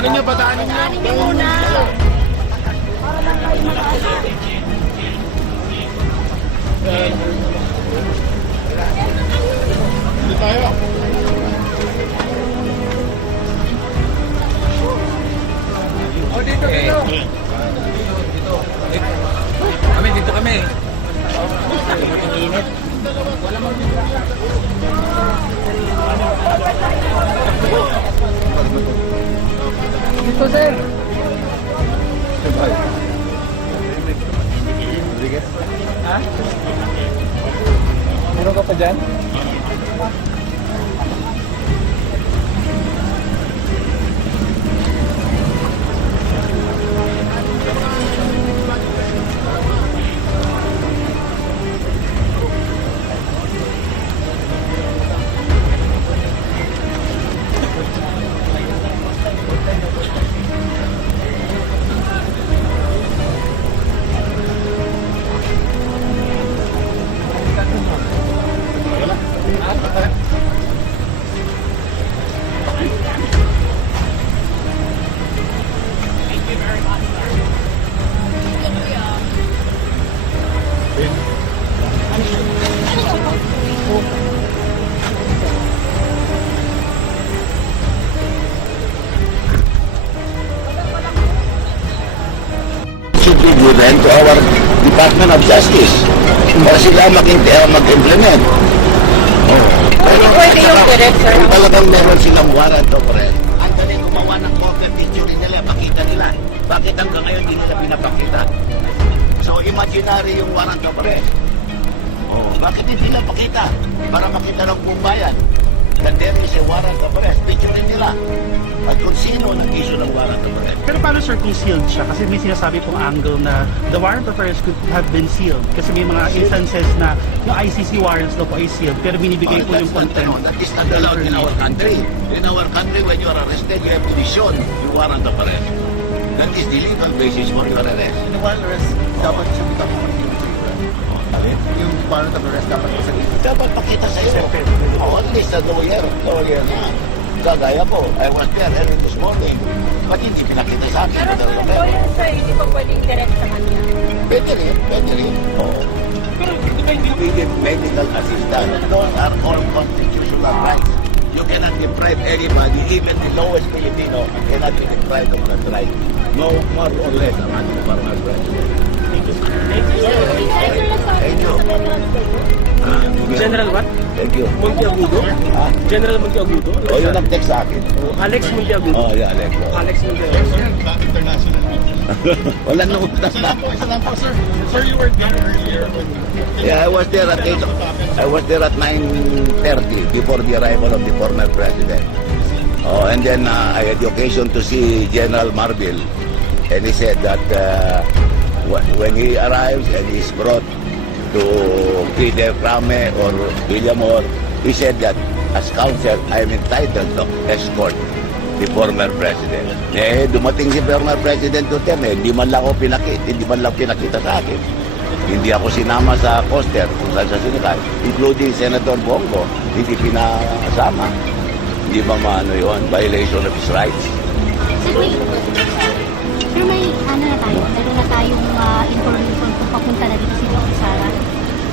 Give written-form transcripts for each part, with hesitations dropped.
Padaanin nyo, padaanin nyo. Padaanin nyo muna. Para lang kayo mag-ala. Dito tayo. Oh, dito, dito. Dito. Kami, dito kami. Init. Dito, sir. Ha? Meron ka pa dyan? Then to our Department of Justice para sila mag-implement. Pwede yung direct, sir. Kung talagang meron silang warrant of arrest, ang galing gumawa ng cover picture nila, pakita nila. Bakit hanggang ngayon hindi nila pinapakita? So imaginary yung warrant of arrest. Bakit hindi nila pakita? Para makita ng buong bayan that there is a warrant of arrest. Picture nila. At kung sino nag-issue ng warrant of arrest. Pero paano sir kung sealed siya? Kasi may sinasabi pong angle na the warrant of arrest could have been sealed. Kasi may mga instances na yung ICC warrants daw po ay sealed pero binibigay po yung content. That is not allowed in our country. In our country, when you are arrested, you have to be shown yung warrant of arrest. That is the legal basis for your arrest. Yung warrant arrest, dapat siya bitang yung warrant of arrest dapat sa dito. Dapat pakita sa iyo. At least a lawyer na. Kagaya ko, I was there early this morning. Ba't hindi pinakita sa akin? Pero kung lawyer, sir, hindi pa pwedeng direct sa kanya. Pwede rin. Oo. Pero di ba hindi medical assistance? Those are all constitutional rights. You cannot deprive anybody, even the lowest Filipino, cannot be deprived of that right. No more or less ang ating former president. Thank you. General what? Thank you. Monteagudo? Ha? General Monteagudo? O, yun ang text sa akin. Alex Monteagudo? Oh, yeah, Alex. Alex Monteagudo. International meeting. Wala na utas na. Isa lang po, sir. Sir, you were there earlier. Yeah, I was there at 8. I was there at 9:30 before the arrival of the former president. Oh, and then I had the occasion to see General Marbil, and he said that when he arrives and he's brought to Peter Crame or William Orr, he said that as counsel, I am entitled to escort the former president. Eh, dumating si former President Duterte, hindi man lang pinakita sa akin. Hindi ako sinama sa poster kung saan siya sinikay, including Senator Bongo, hindi pinasama. Hindi ba maano yun? Violation of his rights. Sir, may ano na tayo? Meron na tayong information kung papunta na dito si Dr. Sara.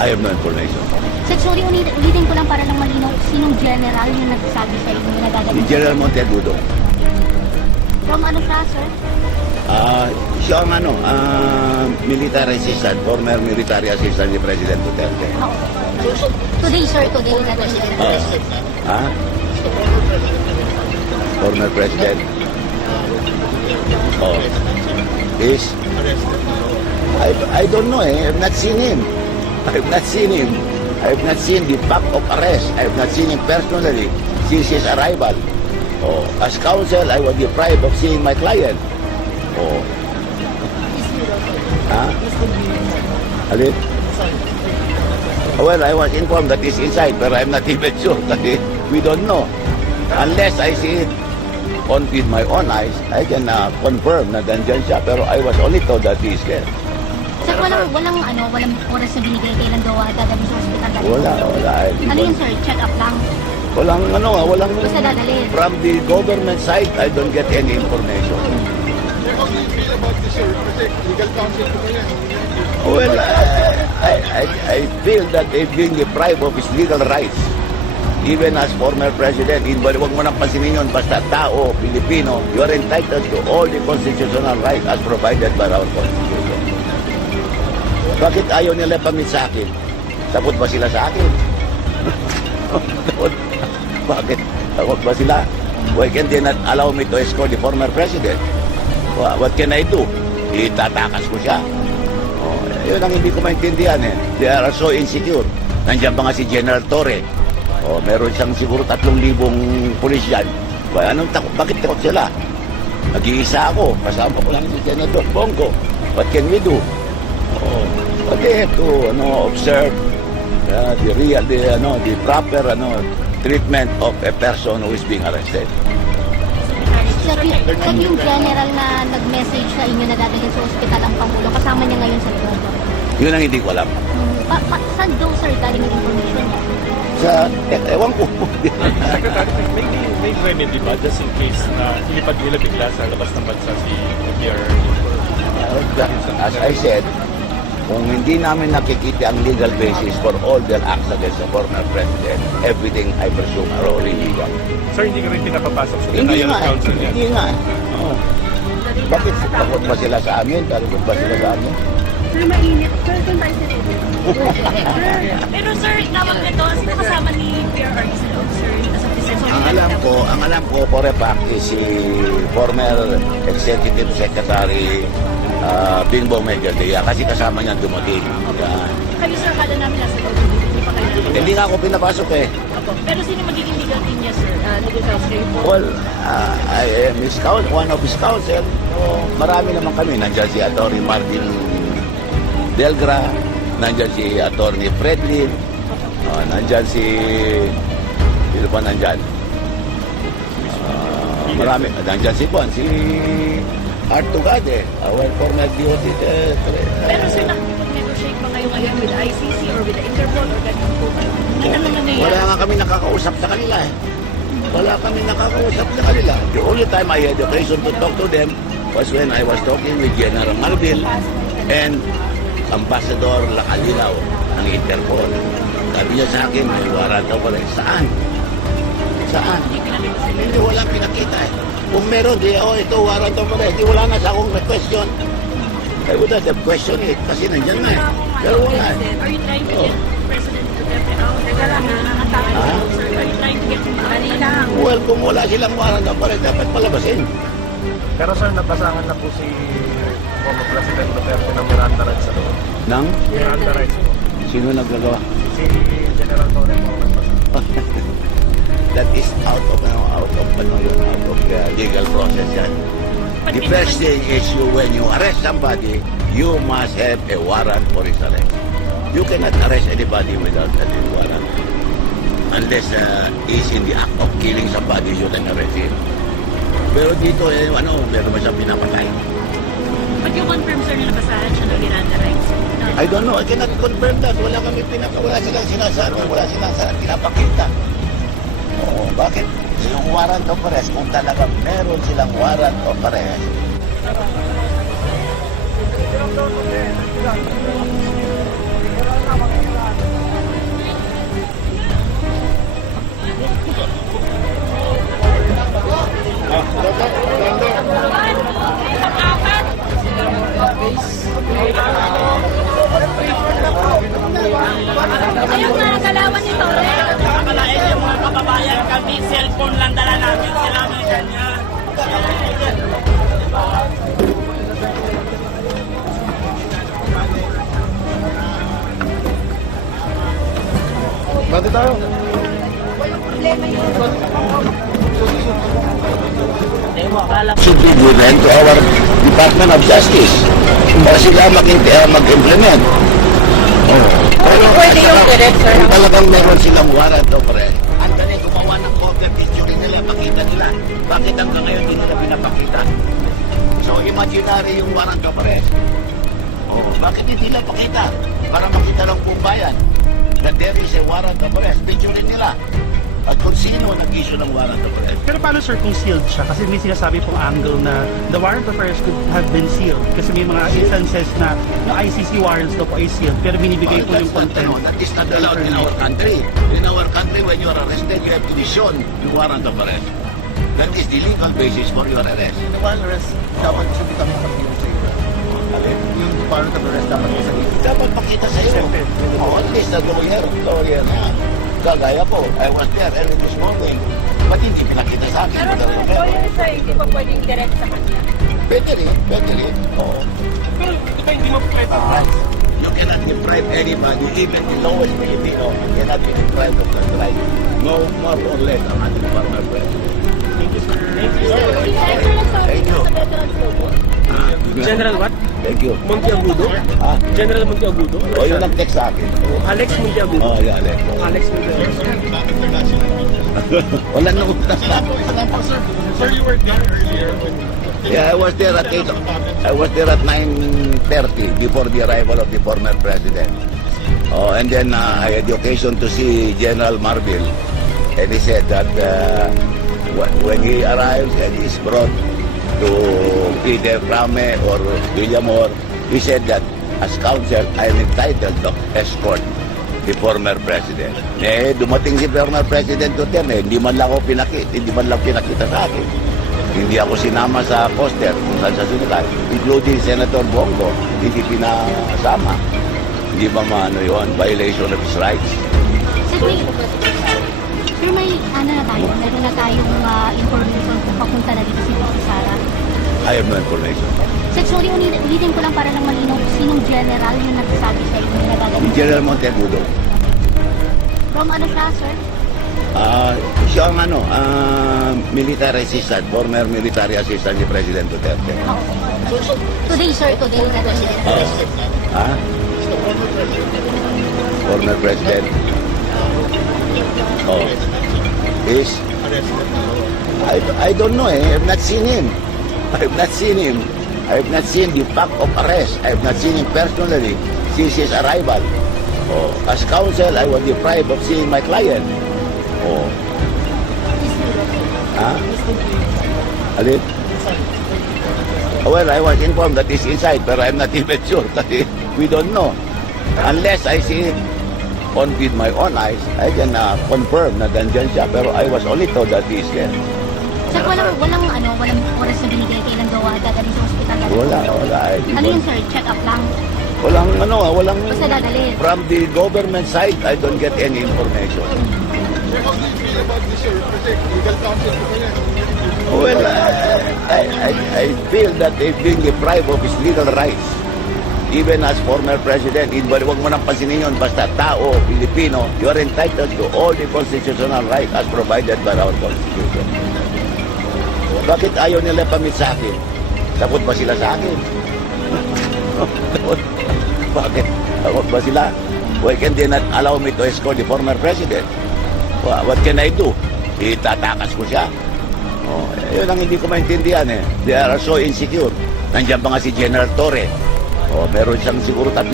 I have no information. Sir, sorry, ulitin ko lang para lang malinaw. Sinong general yung nagsabi sa inyo na Si gagawin? General Monteagudo. From ano siya, sir? Siya ang military assistant, former military assistant ni President Duterte. Oo. Today, sir, today na Ha? Former President. Oh. Is? I don't know eh. I've not seen him. I've not seen the fact of arrest. I've not seen him personally since his arrival. Oh, as counsel, I was deprived of seeing my client. Oh. Ha? Alin? Well, I was informed that he's inside, but I'm not even sure that we don't know. Unless I see it with my own eyes, I can confirm na dandyan siya. Pero I was only told that he is there. Sir, walang oras na binigay kailan daw gagawin sa hospital? Wala. Ano yun, sir? Check up lang? Walang walang Basta dadalhin. from the government side, I don't get any information. How do you feel about this, sir? Kasi legal counsel ko yan. Well, I feel that they've been deprived of his legal rights. Even as former president, huwag mo nang pansinin yun, basta tao, Pilipino, you are entitled to all the constitutional rights as provided by our Constitution. Bakit ayaw nila pamit sa akin? Takot ba sila sa akin? Bakit? Takot ba sila? Why can they not allow me to escort the former president? What can I do? Itatakas ko siya. Yun ang hindi ko maintindihan eh. They are so insecure. Nandiyan pa nga si General Torre. Meron siyang siguro 3,000 pulis yan. Bakit takot sila? Nag-iisa ako. Kasama ko lang si Senator Bongo. What can we do? But they have to observe the proper treatment of a person who is being arrested. Sir, yung general na nag-message sa inyo na dadalhin sa ospital ang Pangulo, kasama niya ngayon sa loob. Yun ang hindi ko alam. Saan daw, sir, galing ang information niya? Ewan ko. May remedy ba just in case na ilipad nila bigla sa labas ng bansa si Pierre? As I said, kung hindi namin nakikita ang legal basis for all their acts against the former president, everything I presume are all illegal. Sir, hindi ka rin pinapapasok sa Hindi denial nga, of counsel niya? hindi nga. Bakit takot ba sila sa amin? Takot ba sila sa amin? Sir, mainit. Sir, kung tayo sa Pero sir, tawag nito, sino kasama ni Pierre Aristide, sir, as officer? So, Ang alam ko for a fact is si former Executive Secretary Bingbong Megadea kasi kasama niya dumating. Yan. kayo sir, kala namin nasa loob, hindi pa kayo. Hindi nga ako pinapasok eh. Opo. Pero sino magiging legal team niya, sir? Legal counsel po. Well, I am his one of his counsel. So, marami naman kami. Nandiyan si Atty. Martin Delgra, nandiyan si Atty. Fredlin, nandiyan si... Sino pa nandiyan? Marami. Nandiyan si Juan, si Art Tugade, our former DOT. Pero sir, nakikipag-negotiate pa kayo ngayon with ICC or with the Interpol or ganyan po? Ano na nangyayari? Wala nga kami nakakausap sa kanila eh. Wala kami nakakausap sa kanila. The only time I had occasion to talk to them was when I was talking with General Marbil and Ambassador Lacalinaw ng Interpol. Sabi niya sa akin, may warrant daw pala. Saan? Saan? Hindi wala pinakita eh. Kung meron, ito warrant daw pala. Hindi wala na sa akong question. I would have questioned it kasi nandiyan na eh. Pero wala eh. Are you trying to get President Duterte out? Teka lang, nakakatawa Ah? ko, sir. Are you trying to get him out? Well, kung wala silang warrant daw pala, dapat palabasin. Pero sir, nabasangan na po si former President Duterte ng Miranda rights sa loob. Nang? Miranda rights po. Sino naggagawa? Si General Torre po. That is out of legal process yan. The first thing is when you arrest somebody, you must have a warrant for his arrest. You cannot arrest anybody without a warrant. Unless he's in the act of killing somebody, you can arrest him. Pero dito, meron ba siyang pinapatay? But you confirm, sir, na nabasahan siya ng Miranda rights? I don't know, I cannot confirm that. Wala silang sinasabi, wala silang pinapakita. Oo, bakit? Yung warrant of arrest, kung talaga meron silang warrant of arrest, Ayun na, nagalawan ni Torre. Nakakalain yung mga kababayan kami, cellphone lang dala namin, sila may ganyan. Bati tayo. should be given to our Department of Justice para sila mag-implement. Pwede yung direct, sir. Kung talagang meron silang warrant of arrest, ang galing gumawa ng copy picture nila, makita nila. Bakit hanggang ngayon hindi nila pinapakita? So imaginary yung warrant of arrest. Bakit hindi nila pakita? Para makita lang kung bayan that there is a warrant of arrest. Picture nila. At kung sino nag-issue ng warrant of arrest. Pero paano sir kung sealed siya? Kasi may sinasabi pong angle na the warrant of arrest could have been sealed. Kasi may mga instances na yung ICC warrants daw po ay sealed pero binibigay po yung content. That is not allowed in our country. In our country, when you are arrested, you have to be shown the warrant of arrest. That is the legal basis for your arrest. Yung warrant arrest, dapat sabi kami nakapilong sa iyo. Yung warrant of arrest dapat sa iyo. Dapat pakita sa iyo. Oh, at least na lawyer na. Kagaya ko, I was there early this morning. Ba't hindi pinakita sa akin? Pero sa lawyer sir, hindi pa pwedeng direct sa kanya. Pwede rin. Oo. Pero di ba hindi mo pwede rights? You cannot deprive anybody, even the lowest Filipino, cannot be deprived of that right. No more or less ang ating former president. Thank you, sir. Thank you. General what? Thank you. Monteagudo? Ah, General Monteagudo? o yun ang text sa akin. Alex Monteagudo. Oh, yeah, Alex. Alex Monteagudo. Wala nang utas na. Sir, you were there earlier when... Yeah, I was there at 8. I was there at 9:30 before the arrival of the former president. Oh, and then I had the occasion to see General Marbil, and he said that when he arrives and is brought to either Frame or Villamor, he said that as counsel, I am entitled to escort the former president. Eh, dumating si former President Duterte, hindi man lang pinakita sa akin. Hindi ako sinama sa poster kung saan sa sunukan, including Senator Bongo, hindi pinasama. Hindi ba maano yun? Violation of his rights. Sir, may ano na tayo? Meron na tayong information kung papunta na dito si Dr. Sara. I have no information. Sir, sorry, ulitin ko lang para lang malinaw sinong general yung nagsasabi sa inyo na nagaganap. General Monteagudo. From ano siya, sir? Siya ang military assistant, former military assistant ni President Duterte. Today, sir, today. Ah? Former president. Oh. Is? I don't know. I have not seen him. I have not seen the fact of arrest. I have not seen him personally since his arrival. Oh. As counsel, I was deprived of seeing my client. Oh. Ah? Alin? Well, I was informed that he's inside, but I'm not even sure kasi we don't know. Unless I see it with my own eyes, I can confirm na dandyan siya, pero I was only told that he's there. Sir, walang oras na binigay kailan gawa dadalhin sa ospital. Wala. Ano yun, sir? Check up lang? Walang Basta dadalhin. from the government side, I don't get any information. Sir, how do you feel about this, sir? Kasi legal counsel ko yan. Well, I feel that they've been deprived of his legal rights. Even as former president, huwag mo nang pansinin yun, basta tao, Pilipino, you are entitled to all the constitutional rights as provided by our Constitution. Bakit ayaw nila pamit sa akin? Takot ba sila sa akin? Bakit? Takot ba sila? Why can they not allow me to escort the former president? What can I do? Itatakas ko siya. Oh, yun ang hindi ko maintindihan eh. They are so insecure. Nandiyan pa nga si General Torre. Oh, meron siyang siguro 3,000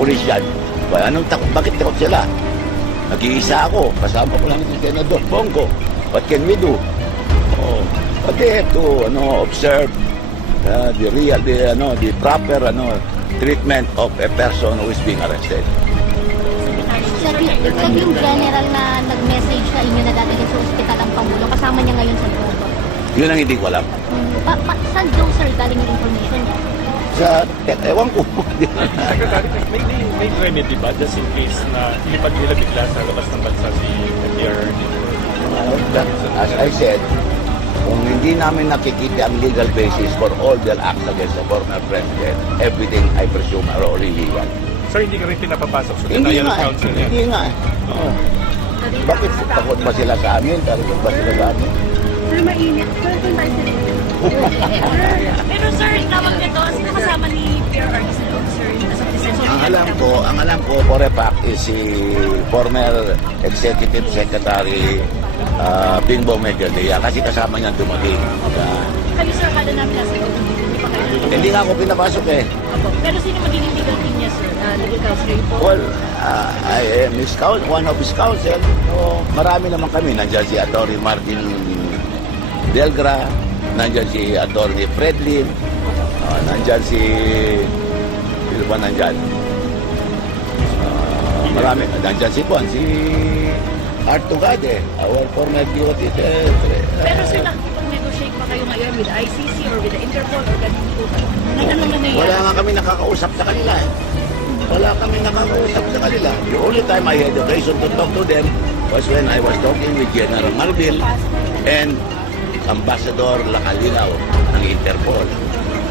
pulis yan. Bakit takot sila? Nag-iisa ako. Kasama ko lang si Senador Bongo. What can we do? Oh, but they have to observe the proper treatment of a person who is being arrested. Sir, yung general na nag-message sa inyo na dadalhin sa ospital ang Pangulo, kasama niya ngayon sa loob. Yun ang hindi ko alam. Saan daw, sir, galing yung information? Ewan ko. Secretary, may remedy ba just in case na ilipad nila bigla sa labas ng bansa si FDR? As I said, kung hindi namin nakikita ang legal basis for all their acts against the former president, everything I presume are all illegal. Sir, hindi ka rin pinapapasok sa Hindi denial nga of counsel yan? Hindi nga Oh. Bakit takot ba sila sa amin? Takot ba sila sa amin? Pero mainit. Pero kung tayo Pero sir, tawag nito, sino kasama ni Pierre Artis sa loob, sir? Ang alam ko for a fact is si former Executive Secretary Bingbong Medialdea kasi kasama niya dumating. Kami sir, kada namin nasa loob. Hindi nga ako pinapasok eh. Pero sino magiging legal team niya, sir? Legal counsel kayo po? Well, I am his one of his counsel. So, marami naman kami. Nandiyan si Atty. Martin Delgra, nandiyan si Atty. Fred Lim, nandiyan si... Sino ba nandiyan? Marami. Nandiyan si Juan, si Art Tugade, our former DOT secretary. Pero sir, nakikipag-negotiate pa kayo ngayon with the ICC or with the Interpol or ganun po ba? Ano na nangyayari? Wala nga kami nakakausap sa kanila. Wala kami nakakausap sa kanila. The only time I had occasion to talk to them was when I was talking with General Marbil and Ambassador Lacalinaw ng Interpol.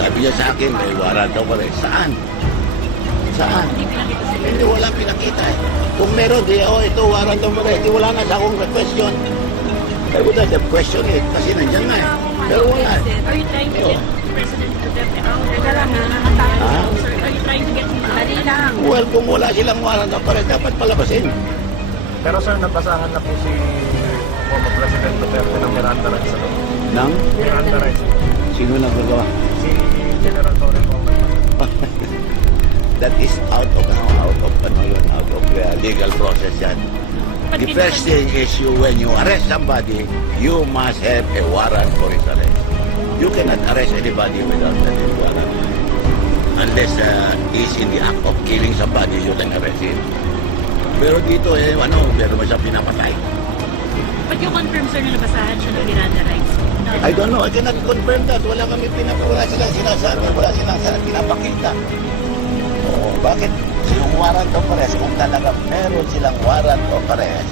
Sabi niya sa akin, may warrant daw pala. Saan? Saan? Hindi, walang pinakita. Kung meron, di, ito, warrant daw pala. Hindi, wala na sa akong question. I would have question it kasi nandiyan nga. Pero wala. Are you trying to get President Duterte out? Teka lang, nakakatakas Ah? ako, sir. Are you trying to get him out? Dali lang. Well, kung wala silang warrant daw pala, dapat palabasin. Pero sir, nabasahan na po si former President Duterte ng Miranda rights. Ano? Nang? Miranda rights. Sino nagagawa? Si General Torre po. That is out of legal process yan. The first thing is when you arrest somebody, you must have a warrant for his arrest. You cannot arrest anybody without a warrant. Unless he's in the act of killing somebody, you can arrest him. Pero dito, meron mo siyang pinapatay. But you confirm, sir, na nabasahan siya ng Miranda rights? I don't know, I cannot confirm that. Wala silang sinasabi, wala silang pinapakita. Oo, bakit yung warrant of arrest, kung talaga meron silang warrant of arrest,